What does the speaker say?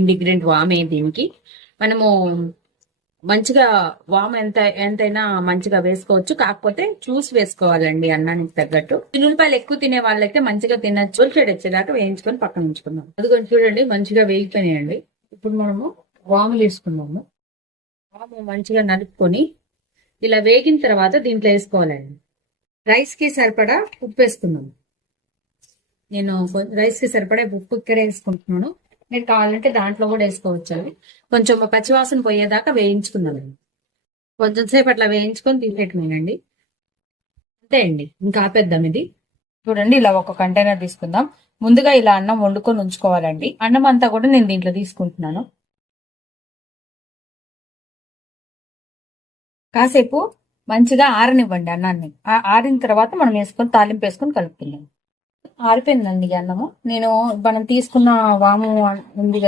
ఇండిగ్రెంట్ వామే దీనికి. మనము మంచిగా వామ్ ఎంత ఎంతైనా మంచిగా వేసుకోవచ్చు. కాకపోతే చూసి వేసుకోవాలండి అన్నానికి తగ్గట్టు. ఉల్లిపాయలు ఎక్కువ తినే వాళ్ళైతే మంచిగా తినచ్చు. ఉల్లిపాయలు వచ్చేదాకా వేయించుకొని పక్కన ఉంచుకుందాం. అదిగోండి చూడండి మంచిగా వేగిపోయినాయండి. ఇప్పుడు మనము వాములు వేసుకున్నాము వాము మంచిగా నలుపుకొని ఇలా వేగిన తర్వాత దీంట్లో వేసుకోవాలండి. రైస్కి సరిపడా ఉప్పు వేసుకున్నాము నేను రైస్కి సరిపడా ఉప్పు ఇక్కడ వేసుకుంటున్నాను. మీరు కావాలంటే దాంట్లో కూడా వేసుకోవచ్చు అవి కొంచెం పచ్చివాసన పోయేదాకా వేయించుకున్నాను కొంచెం సేపు అట్లా వేయించుకొని తీసేటమేనండి అంతే అండి. ఇంకా ఆపేద్దాం ఇది. చూడండి ఇలా ఒక కంటైనర్ తీసుకుందాం. ముందుగా ఇలా అన్నం వండుకొని ఉంచుకోవాలండి. అన్నం అంతా కూడా నేను దీంట్లో తీసుకుంటున్నాను. కాసేపు మంచిగా ఆరనివ్వండి అన్నాన్ని. ఆరిన తర్వాత మనం వేసుకొని తాలింపు వేసుకొని కలుపుతున్నాం ఆరిపోయిందండి అన్నము. నేను మనం తీసుకున్న వాము ఉంది